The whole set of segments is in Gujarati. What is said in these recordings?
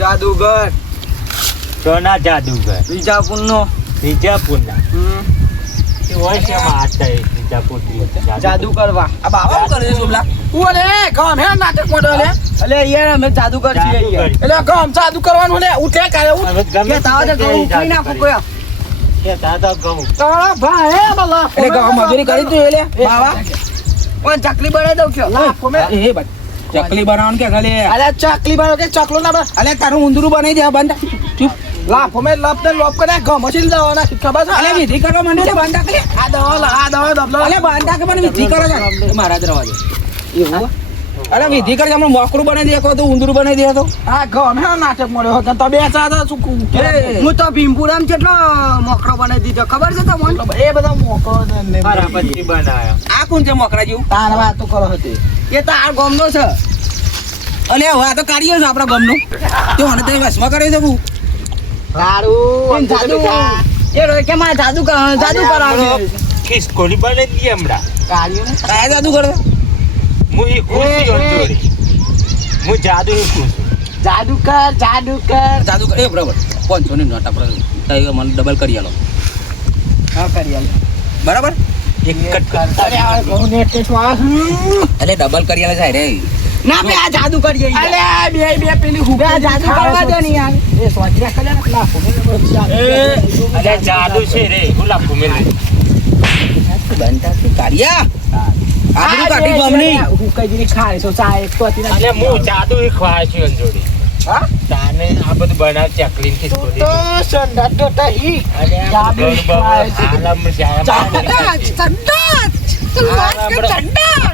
જાદુગર સોના જાદુગર વિજાપુરનો વિજાપુરના એ હોય છે માતા વિજાપુર જાદુ કરવા આ બાવા શું કરે છે સોમલા ઓલે ગામ હે નાટક મોટો લે અલે યાર અમે જાદુગર છીએ યાર એટલે ગામ સાદુ કરવાનું લે ઉઠે કરે કે તાવ તો કહું ઉકળી નાખું કોઈ કે દાદા કહું તારા ભાઈ હે બલા એટલે ગામ મજૂરી કરી તું એટલે બાવા કોઈ ચકલી બનાવી દઉં છું એ ભાઈ ચકલી બનાવવાનું કે ખાલી અલે ચકલી બનાવ કે ચકલો ના બસ અલે તારું ઊંધરું બનાવી દે બંધ ચૂપ લાફો મે લાપ ને લોપ કરે ગામ મશીન દવાના ખબર છે અલે વિધિ કરવા માંડ્યો છે બંધ કરે આ દવા દબલો અલે બંધ કે મને વિધિ કરે છે મારા દરવાજે એવું અરે વિધિ કરે આપણે મોકરું બનાવી દે તો ઊંધરું બનાવી દે તો હા ગામ હે નાટક મળ્યો હતો તો બે ચા શું હું તો ભીમપુરામ કેટલો મોકરો બનાવી દીધો ખબર છે તમને એ બધા મોકરો ને પછી બનાવ્યો આ કોણ છે મોકરા જેવું તાર વાતો કરો હતી એ તો આ ગામનો છે અલે હવે આ તો કાઢ્યો છે આપણા ગામનો તો મને તો વસમાં કરી શકું સારું જાદુ એ રોય કે માં જાદુ કરાવે ખિસકોલી બનાવી દઈએ હમણાં કાઢ્યું ને કયા જાદુ કરે હું એ ખુશી જોડી હું જાદુ શીખું છું જાદુ કર એ બરાબર 500 ની નોટ આપણે તઈ મને ડબલ કરી આલો હા કરી આલે બરાબર એક કટ અરે આ ઘઉં ને એટલે શું આ એટલે ડબલ કરી આલે સાહેબ રે ના બે આ જાદુ કરીએ અલે બે પેલી બે આ જાદુ કરવા દે ને યાર એ સોચિયા કરે ને લાખો અરે જાદુ છે રે ગુલાબ ફૂમેલ બનતા કે કાઢિયા આબરૂ કાઢી ગામની હું કઈ દીની ખાય છો ચા એક તો હતી ને અને હું જાદુ શીખવાય છું અંજોડી હા તાને આ બધું બનાવ ચકલી ખિસકોલી તો સંડા તો તહી અને જાદુ શીખવાય છે. આલમ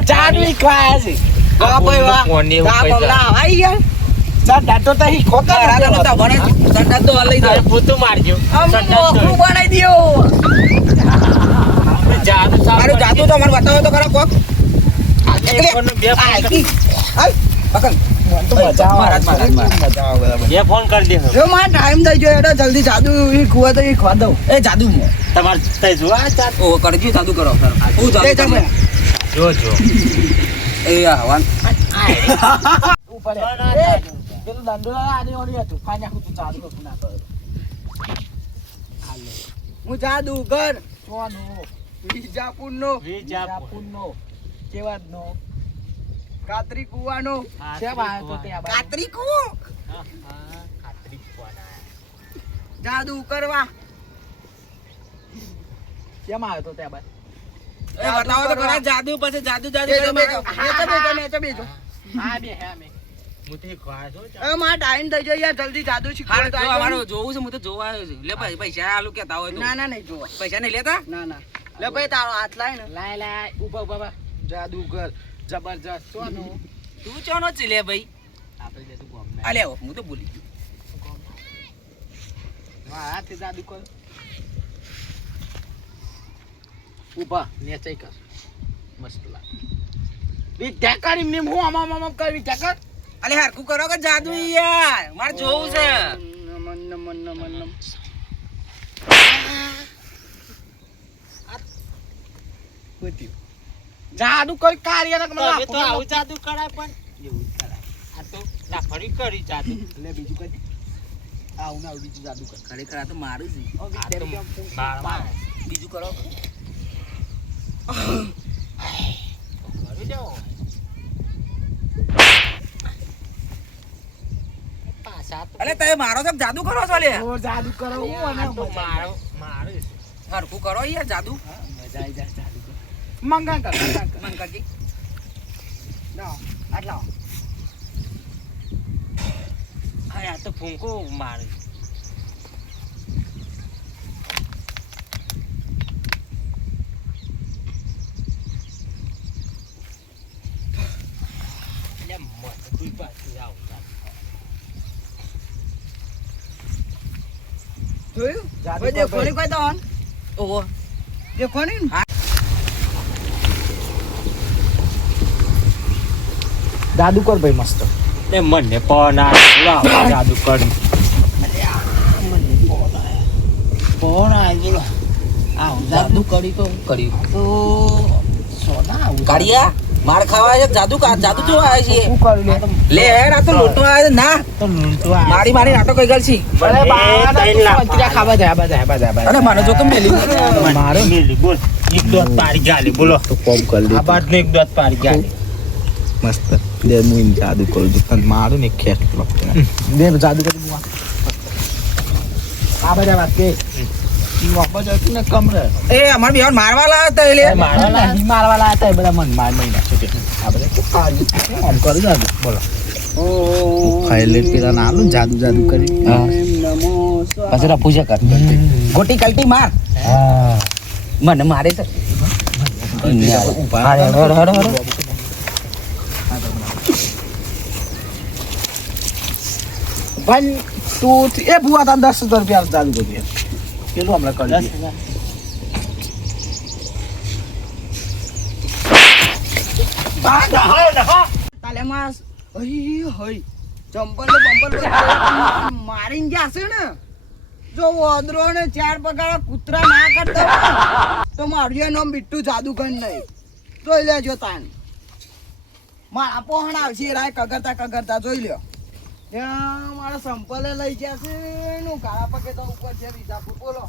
જાદુ ખાય છે વાહ ભાઈ વાહ કોને એવું તા પૈસા બમલા આઈ યાર સંડા તો તહી ખોકા રાડા નતા ભણે સંડા તો લઈ દે પોતું મારજો મોકરું બનાવી દિયો જાદુ અરે જાદુ તો મને બતાવો તો ખરા કોક બે ફોન કરી દે જો માર ટાઈમ થઈ ગયો એટલે જલ્દી જાદુ ઈ ખુવા તો ઈ ખવા દઉં એ જાદુ તમારે તઈ જોવા જાદુ ઓ કરજો જાદુ કરો હું એ જાદુ તમે જો એ હવાન ઉપર પેલું દંડો આની ઓની હતું ફાઈ નાખું તું જાદુ કરું ના કરો હું જાદુગર સોનો વિજાપુરનો વિજાપુરનો કેવાડનો કાતરી કુવાનો કાતરી કો જાદુ કરવા કેમ આવ્યો તો ત્યાં બાદ એ બતાવો તો ખરા જાદુ પછી જાદુ જાદુ બેજો બેજો બેજો હા બે હે અમે મુતી ખવા છો એ માર ટાઈમ થઈ ગયો યાર જલ્દી જાદુ શીખવા તો અમારો જોવું છે હું તો જોવા આવ્યો છું લે ભાઈ પૈસા આલુ કેતા હોય તો ના ના નહીં જોવા પૈસા નહીં લેતા ના ના લે ભાઈ તારો હાથ લાય ને લાય ઉભા ઉભા જાદુગર જબરજસ્ત સોનો તું ચોનો છે લે ભાઈ આપણે જતું ગોમ અલે હું તો ભૂલી ગયો હા હાથે જાદુ કર ઉભા નેચાઈ કર મસ્ત લાગ વિદ્યા કરી હું આમ કર વિદ્યા કર અલે હરકુ કરો કે જાદુ યાર મારે જોવું છે નમન નમન નમન નમન જાદુ કોઈ કાર્ય ને તમે તો આવું જાદુ કરાય પણ એવું કરાય આ તો લાફડી કરી જાદુ લે બીજું કઈ આવું ના બીજું જાદુ કર ખરેખર આ તો મારું છે આ તો મારવા બીજું કરો કરી જાઓ પાછા તો અલે તમે મારો તો જાદુ કરો છો લે ઓ જાદુ કરો હું આ તો મારો મારો હરકુ કરો યાર જાદુ મજા આવી જાય જાદુ કર મંગા કર મન કરજી ના આટલા હા આ તો ફૂંકો મારે લે મત તું પાછી આવ જોયું જાદુ કોઈ દેખો નહીં કોઈ તો હન ઓહો દેખો નહીં જાદુ કર ભાઈ મસ્ત ને મને પણ આ જાદુ કરી કોણ આવ્યો આવ જાદુ કરી તો કર્યું તો સોના આવું કાઢિયા માર ખાવા છે જાદુ જાદુ જો આવે છે શું કર્યું લે? લે હેડ આ તો લોટો આવે છે ના તો લૂંટતો આ. મારી મારી નાટો કઈ ગલ છે અરે એ બાવાના તઈ તું લાખ. સંતરા ખાવા જાય, આબા જાય. અરે મારો જો કેમ મેલી મારો? મેલી, બોલ. એક દોત પાડી ગાલી, બોલો. તો કોમ કરી આ બાજુનો એક દોત પાડી ગાલી. મસ્ત દે હું જાદુ કરું છું પણ મારું ને ખેત દે જાદુ કરી હું આ બધા વાત કે વાપસ જતું ને કમ રહે એ અમાર બેન મારવા લાયા હતા એટલે મારવા લાયા હતા એ બધા મન માર મહિના છે આ બધા શું કાર્ય આમ કરું જાદુ બોલો ખાઈ પેલા ના આલું જાદુ કરી પછી રફુ છે કર ગોટી કલટી માર મને મારે છે વન ટુ થ્રી એ ભૂવા તાર 10,000 રૂપિયા જાદુ કરી પેલું હમણાં કરી દઈએ. તાલે માં હઈ હઈ ચંપલ ને બંપલ મારીને જાશે ને જો ઓદરો ને ચાર પગાડા કૂતરા ના કરતા હોય તો મારું નામ બિટ્ટુ જાદુગર નહીં જોઈ લેજો તાન મારા પોહણ આવશે રાય કગરતા જોઈ લ્યો ત્યાં મારા સંપલે લઈ જશે નું કાળા પગે તો ઉપર છે વિજાપુર બોલો